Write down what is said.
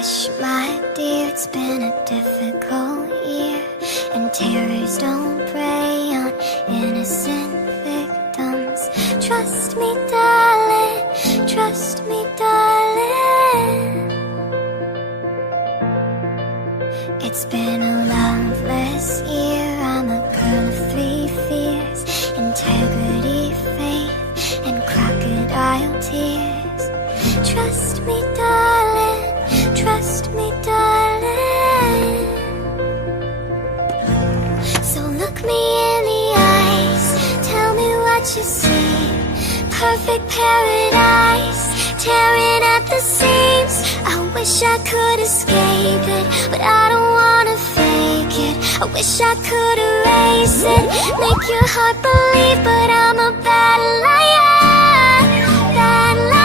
Hush, my dear, it's been a difficult year, and terrors don't prey on innocent victims. Trust me, darling, trust me, darling. It's been a loveless year, I'm a girl of three fears: integrity, faith, and crocodile tears. Trust me, darling, trust me, darling. So look me in the eyes, tell me what you see. Perfect paradise, tearing at the seams. I wish I could escape it, but I don't wanna fake it. I wish I could erase it, make your heart believe, but I'm a bad liar.